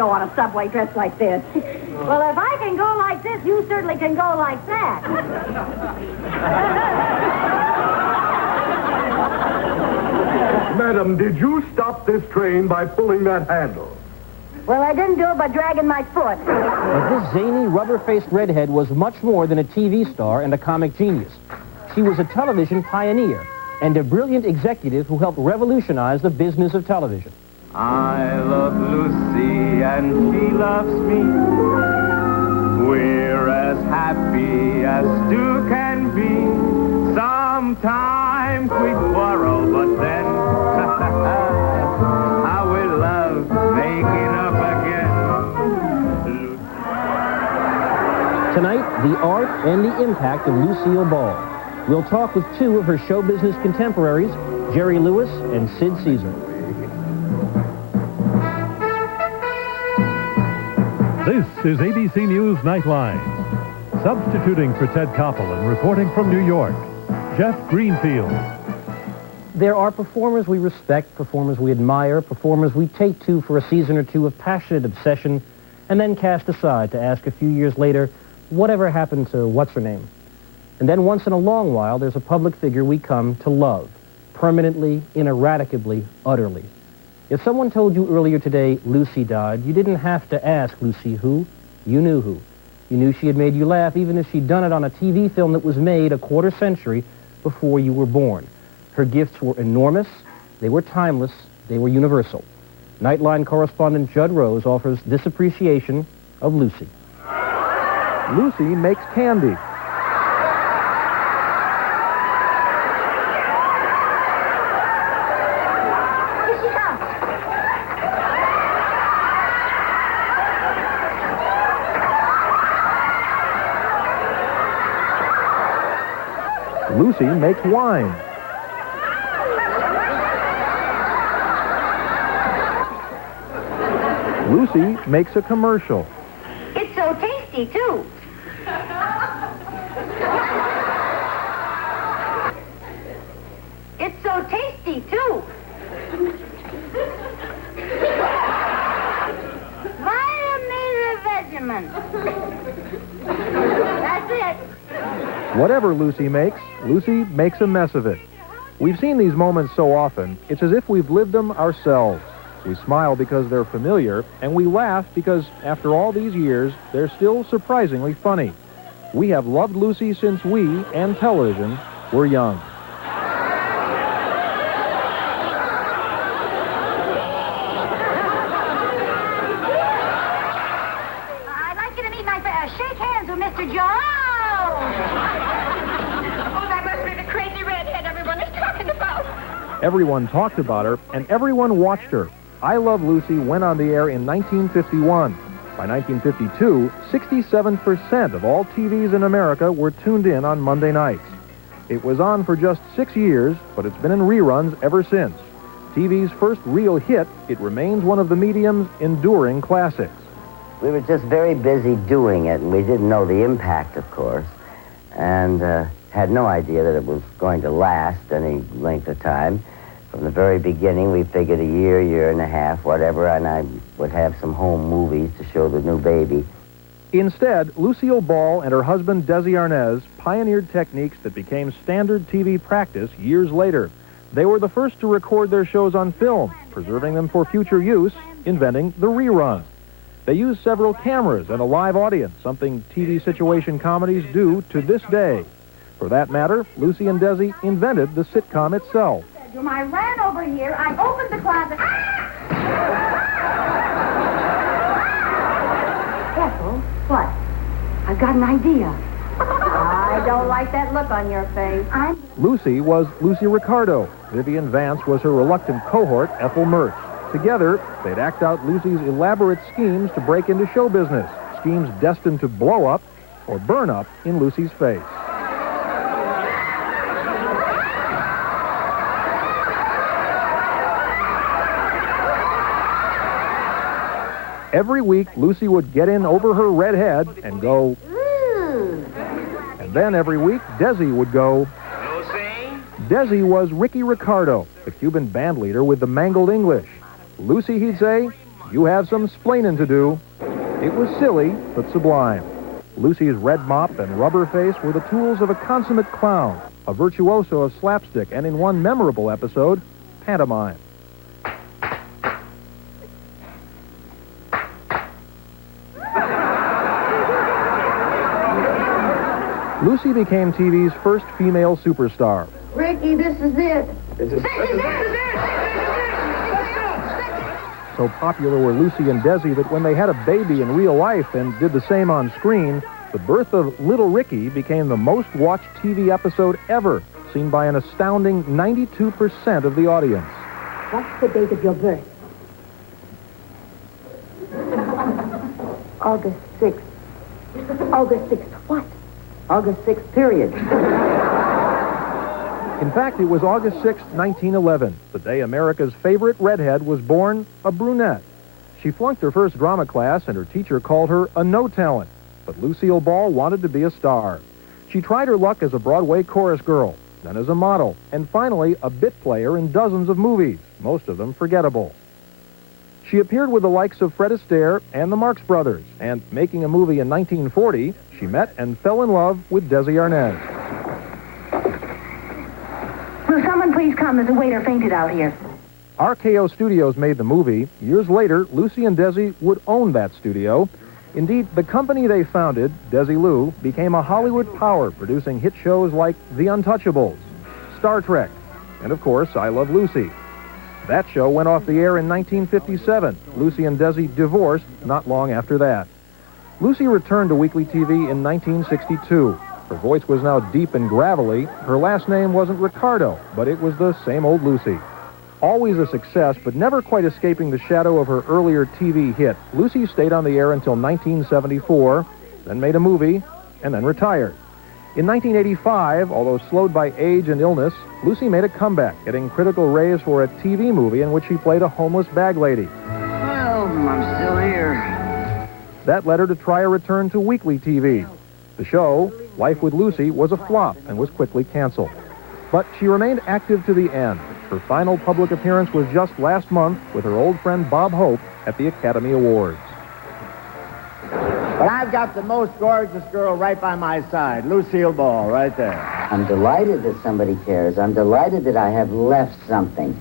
go on a subway dressed like this. Well, if I can go like this, you certainly can go like that. Madam, did you stop this train by pulling that handle? Well, I didn't do it by dragging my foot. But this zany, rubber-faced redhead was much more than a TV star and a comic genius. She was a television pioneer and a brilliant executive who helped revolutionize the business of television. I love Lucy and she loves me. We're as happy as two can be. Sometimes we quarrel, but then how we love making up again. Tonight, the art and the impact of Lucille Ball. We'll talk with two of her show business contemporaries, Jerry Lewis and Sid Caesar. This is ABC News Nightline. Substituting for Ted Koppel and reporting from New York, Jeff Greenfield. There are performers we respect, performers we admire, performers we take to for a season or two of passionate obsession, and then cast aside to ask a few years later, whatever happened to what's-her-name? And then once in a long while, there's a public figure we come to love, permanently, ineradicably, utterly. If someone told you earlier today Lucy died, you didn't have to ask Lucy who. You knew who. You knew she had made you laugh, even if she'd done it on a TV film that was made a quarter century before you were born. Her gifts were enormous, they were timeless, they were universal. Nightline correspondent Judd Rose offers this appreciation of Lucy. Lucy makes candy. Lucy makes wine. Lucy makes a commercial. It's so tasty, too. It's so tasty, too. Vitamin. That's it. Whatever Lucy makes a mess of it. We've seen these moments so often, it's as if we've lived them ourselves. We smile because they're familiar, and we laugh because, after all these years, they're still surprisingly funny. We have loved Lucy since we, and television, were young. I'd like you to meet my shake hands with Mr. Jones. Oh, that must be the crazy redhead everyone is talking about. Everyone talked about her, and everyone watched her. I Love Lucy went on the air in 1951. By 1952, 67% of all TVs in America were tuned in on Monday nights. It was on for just 6 years, but it's been in reruns ever since. TV's first real hit, it remains one of the medium's enduring classics. We were just very busy doing it, and we didn't know the impact, of course, and had no idea that it was going to last any length of time. From the very beginning, we figured a year, year and a half, whatever, and I would have some home movies to show the new baby. Instead, Lucille Ball and her husband, Desi Arnaz, pioneered techniques that became standard TV practice years later. They were the first to record their shows on film, preserving them for future use, inventing the rerun. They used several cameras and a live audience, something TV situation comedies do to this day. For that matter, Lucy and Desi invented the sitcom itself. I ran over here, I opened the closet. Ethel, what? I've got an idea. I don't like that look on your face. Lucy was Lucy Ricardo. Vivian Vance was her reluctant cohort, Ethel Mertz. Together, they'd act out Lucy's elaborate schemes to break into show business, schemes destined to blow up or burn up in Lucy's face. Every week, Lucy would get in over her red head and go, "Ooh." And then every week, Desi would go, "Lucy?" Desi was Ricky Ricardo, the Cuban band leader with the mangled English. Lucy, he'd say, you have some splaining to do. It was silly, but sublime. Lucy's red mop and rubber face were the tools of a consummate clown, a virtuoso of slapstick, and in one memorable episode, pantomime. Lucy became TV's first female superstar. Ricky, this is it. So popular were Lucy and Desi that when they had a baby in real life and did the same on screen, the birth of Little Ricky became the most watched TV episode ever, seen by an astounding 92% of the audience. What's the date of your birth? August 6th. August 6th what? August 6th, period. In fact, it was August 6, 1911, the day America's favorite redhead was born, a brunette. She flunked her first drama class, and her teacher called her a no-talent. But Lucille Ball wanted to be a star. She tried her luck as a Broadway chorus girl, then as a model, and finally a bit player in dozens of movies, most of them forgettable. She appeared with the likes of Fred Astaire and the Marx Brothers, and making a movie in 1940, she met and fell in love with Desi Arnaz. Will someone please come? There's a waiter fainted out here. RKO Studios made the movie. Years later, Lucy and Desi would own that studio. Indeed, the company they founded, Desi-Lu, became a Hollywood power, producing hit shows like The Untouchables, Star Trek, and of course, I Love Lucy. That show went off the air in 1957. Lucy and Desi divorced not long after that. Lucy returned to weekly TV in 1962. Her voice was now deep and gravelly. Her last name wasn't Ricardo, but it was the same old Lucy. Always a success, but never quite escaping the shadow of her earlier TV hit, Lucy stayed on the air until 1974, then made a movie, and then retired. In 1985, although slowed by age and illness, Lucy made a comeback, getting critical raise for a TV movie in which she played a homeless bag lady. Well, I'm still here. That led her to try a return to weekly TV. The show, Life with Lucy, was a flop and was quickly canceled. But she remained active to the end. Her final public appearance was just last month with her old friend Bob Hope at the Academy Awards. But I've got the most gorgeous girl right by my side, Lucille Ball, right there. I'm delighted that somebody cares. I'm delighted that I have left something.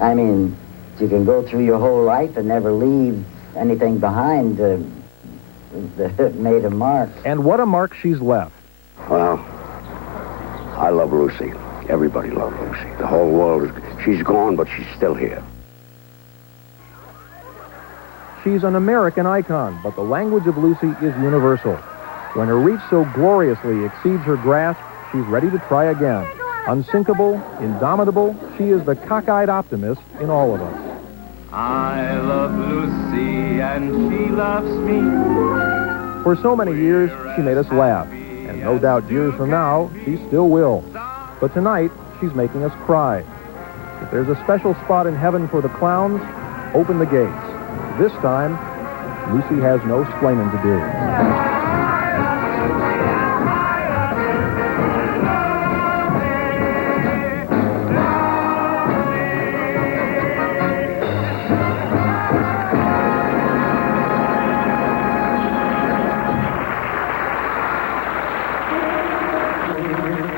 I mean, you can go through your whole life and never leave anything behind that made a mark. And what a mark she's left. Well, I love Lucy. Everybody loves Lucy. The whole world is... She's gone, but she's still here. She's an American icon, but the language of Lucy is universal. When her reach so gloriously exceeds her grasp, she's ready to try again. Unsinkable, indomitable, she is the cockeyed optimist in all of us. I love Lucy and she loves me. For so many years, she made us laugh. And no doubt years from now, she still will. But tonight, she's making us cry. If there's a special spot in heaven for the clowns, open the gates. This time, Lucy has no splaining to do.